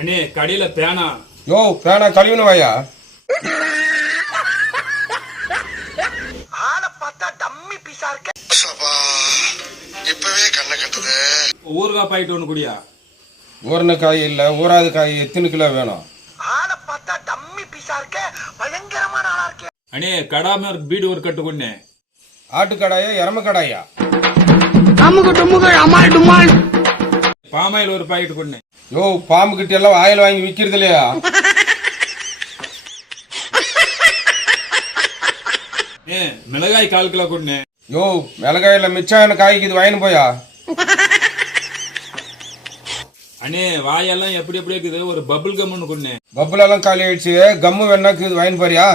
அண்ணே கடையில பேனா. யோ பேனா கழுவின வாயா. ஆளை பார்த்தா டம்மி பீஸா இருக்க. இப்பவே கண்ணை கட்டுது. ஊறுகாய் பாக்கெட் ஒண்ணு குடியா. ஊறின காய் இல்ல, ஊறாத காய் எத்தனை கிலோ வேணும்? ஆளை பார்த்தா டம்மி பீஸா இருக்க. பயங்கரமான ஆளா இருக்க. அண்ணே கடாம பீடு ஒரு கட்டு கொண்டே. ஆட்டுக்கடாயா எரம கடாயா? பாமாயில் ஒரு பாக்கெட் கொண்டே. யோ பாம்பு கிட்ட எல்லாம் ஆயில் வாங்கி விக்கிறது இல்லையா? மிளகாய் 1/4 கிலோ கொண்டே. யோ மிளகாயில மிச்சான காய்க்கு இது வாங்கின்னு போயா. அண்ணே வாயெல்லாம் எப்படி எப்படி இருக்குது, ஒரு பபுள் கம்னு கொண்டே. பப்புல எல்லாம் காலி ஆயிடுச்சு, கம்மு வேணாக்கு இது வாங்கின்னு போறியா?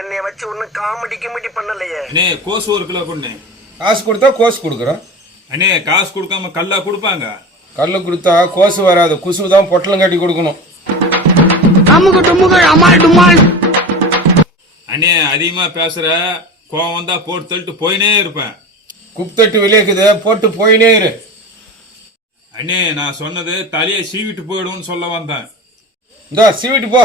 என்னைய வச்சு ஒன்னும் காமெடி கிமெடி பண்ணலையே. அண்ணே கோசு 1 கிலோ கொண்டே. காசு கொடுத்தா கோசு கொடுக்குறோம். அண்ணே காசு கொடுக்காம கல்லா கொடுப்பாங்க. கல்லு கொடுத்தா கோசு வராது, குசு தான் பொட்டலம் கட்டி கொடுக்கணும். அண்ணே அதிகமா பேசுற, கோவம் வந்தா போட்டு தள்ளிட்டு போயினே இருப்பேன். குப்தட்டு வெளியேக்குது, போட்டு போயினே இரு. அண்ணே நான் சொன்னது தலையை சீவிட்டு போயிடும்னு சொல்ல வந்தேன். இந்த சீவிட்டு போ.